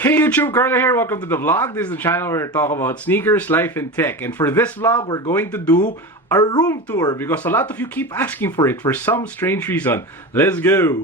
Hey YouTube, Carlo here. Welcome to the vlog. This is the channel where we talk about sneakers, life, and tech. And for this vlog, we're going to do a room tour because a lot of you keep asking for it for some strange reason. Let's go!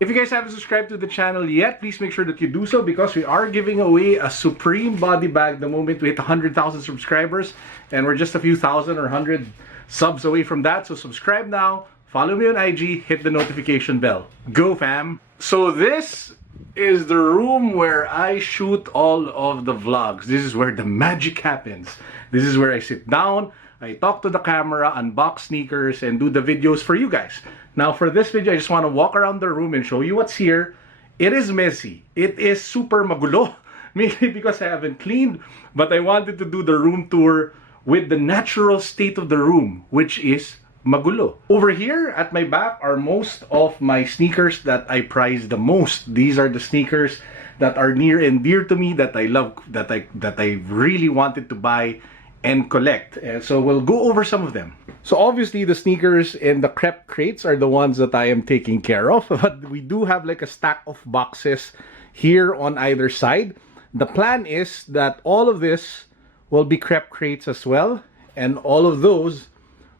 If you guys haven't subscribed to the channel yet, please make sure that you do so because we are giving away a Supreme body bag the moment we hit 100,000 subscribers. And we're just a few thousand or 100 subs away from that. So subscribe now, follow me on IG, hit the notification bell. Go fam! So this is the room where I shoot all of the vlogs. This is where the magic happens. This is where I sit down, I talk to the camera, unbox sneakers, and do the videos for you guys. Now for this video, I just want to walk around the room and show you what's here. It is messy. It is super magulo. Mainly because I haven't cleaned, but I wanted to do the room tour with the natural state of the room, which is magulo. Over here at my back are most of my sneakers that I prize the most. These are the sneakers that are near and dear to me, that I love, that I really wanted to buy and collect. And so we'll go over some of them. So obviously the sneakers in the crepe crates are the ones that I am taking care of, but we do have like a stack of boxes here on either side. The plan is that all of this will be crepe crates as well, and all of those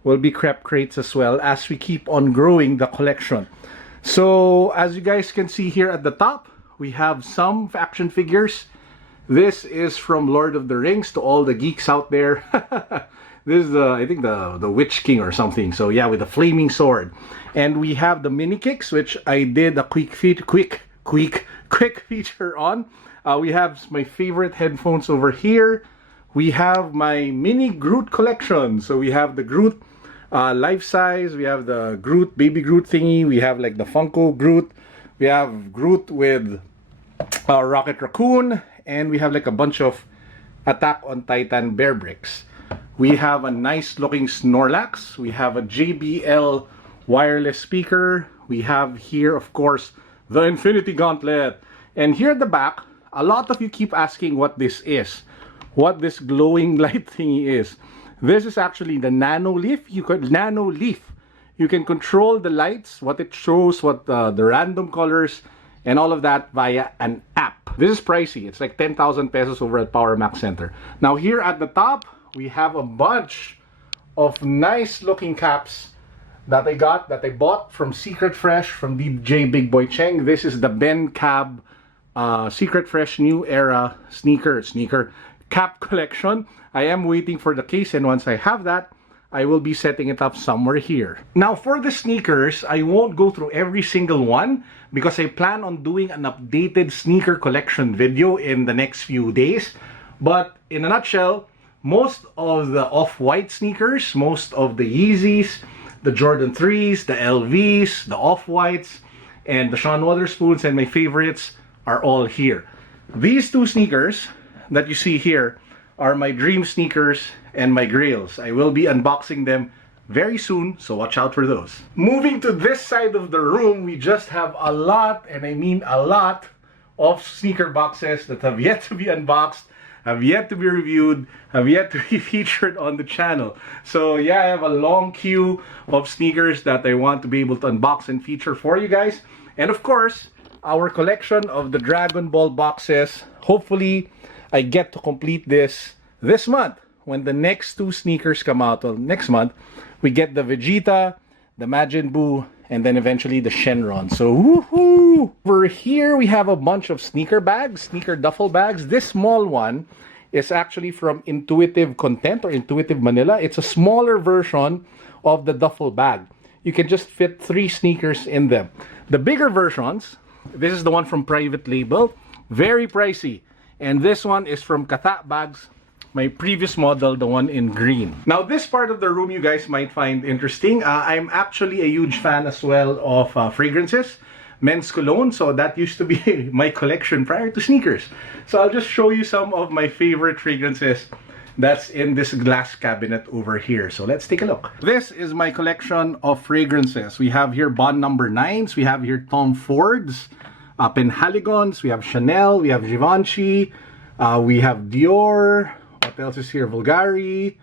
will be crepe crates as well as we keep on growing the collection. So as you guys can see here at the top, we have some action figures. This is from Lord of the Rings to all the geeks out there. This is I think the Witch King or something. So yeah, with the flaming sword. And we have the mini kicks, which I did a quick feature on. We have my favorite headphones over here. We have my mini Groot collection. So we have the Groot life size. We have the Groot, baby Groot thingy. We have like the Funko Groot. We have Groot with Rocket Raccoon. And we have like a bunch of Attack on Titan bear bricks. We have a nice looking Snorlax. We have a JBL wireless speaker. We have here, of course, the Infinity Gauntlet. And here at the back, a lot of you keep asking what this is. What this glowing light thingy is. This is actually the Nano Leaf. You can control the lights, what it shows, what the random colors, and all of that via an app. This is pricey. It's like 10,000 pesos over at Power Max Center. Now here at the top, we have a bunch of nice looking caps that I bought from Secret Fresh from DJ Big Boy Cheng. This is the Ben Cab Secret Fresh New Era sneaker cap collection. I am waiting for the case, and once I have that, I will be setting it up somewhere here. Now for the sneakers, I won't go through every single one because I plan on doing an updated sneaker collection video in the next few days. But in a nutshell, most of the Off-White sneakers, most of the Yeezys, the Jordan 3s, the LVs, the Off-Whites, and the Sean Wotherspoons, and my favorites are all here. These two sneakers that you see here are my dream sneakers and my grails. I will be unboxing them very soon, so watch out for those. Moving to this side of the room, we just have a lot, and I mean a lot, of sneaker boxes that have yet to be unboxed, have yet to be reviewed, have yet to be featured on the channel. So yeah, I have a long queue of sneakers that I want to be able to unbox and feature for you guys. And of course, our collection of the Dragon Ball boxes. Hopefully, I get to complete this month when the next two sneakers come out. Well, next month, we get the Vegeta, the Majin Buu, and then eventually the Shenron. So, woohoo! Over here, we have a bunch of sneaker bags, sneaker duffel bags. This small one is actually from Intuitive Content or Intuitive Manila. It's a smaller version of the duffel bag. You can just fit 3 sneakers in them. The bigger versions, this is the one from Private Label, very pricey. And this one is from Kata Bags, my previous model, the one in green. Now this part of the room you guys might find interesting. I'm actually a huge fan as well of fragrances, men's cologne. So that used to be my collection prior to sneakers. So I'll just show you some of my favorite fragrances that's in this glass cabinet over here. So let's take a look. This is my collection of fragrances. We have here Bond No. 9s, we have here Tom Ford's, Penhaligons, we have Chanel, we have Givenchy, we have Dior, what else is here? Bulgari,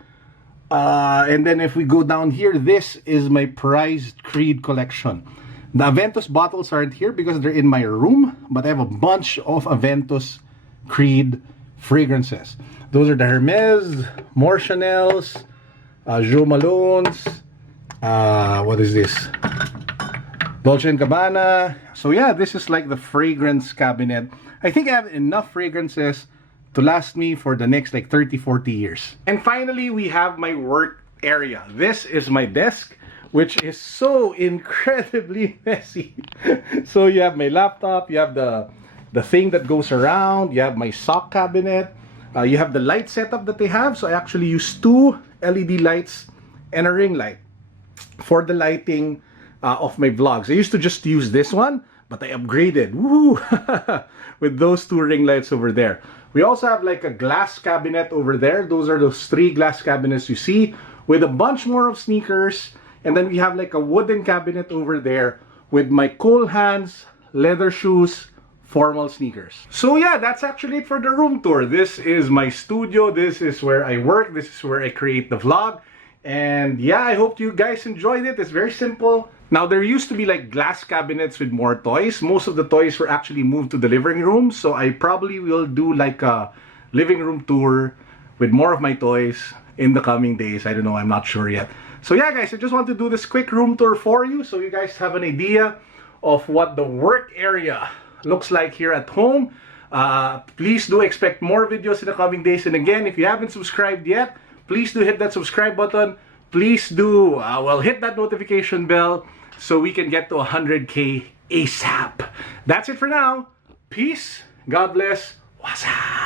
And then if we go down here, this is my prized Creed collection. The Aventus bottles aren't here because they're in my room, but I have a bunch of Aventus Creed fragrances. Those are the Hermes, more Chanel's, Jo Malone's, what is this? Dolce & Gabbana. So yeah, this is like the fragrance cabinet. I think I have enough fragrances to last me for the next like 30-40 years. And finally, we have my work area. This is my desk, which is so incredibly messy. So you have my laptop, you have the thing that goes around, you have my sock cabinet, you have the light setup that they have. So I actually use 2 LED lights and a ring light for the lighting of my vlogs. I used to just use this one, but I upgraded, woo, with those 2 ring lights over there. We also have like a glass cabinet over there. Those are those 3 glass cabinets you see with a bunch more of sneakers. And then we have like a wooden cabinet over there with my cool hands, leather shoes, formal sneakers. So yeah, that's actually it for the room tour. This is my studio. This is where I work. This is where I create the vlog. And yeah, I hope you guys enjoyed it. It's very simple. Now, there used to be like glass cabinets with more toys. Most of the toys were actually moved to the living room. So I probably will do like a living room tour with more of my toys in the coming days. I don't know, I'm not sure yet. So yeah, guys, I just want to do this quick room tour for you so you guys have an idea of what the work area looks like here at home. Please do expect more videos in the coming days. And again, if you haven't subscribed yet, please do hit that subscribe button. Please do, hit that notification bell so we can get to 100K ASAP. That's it for now. Peace. God bless. What's up?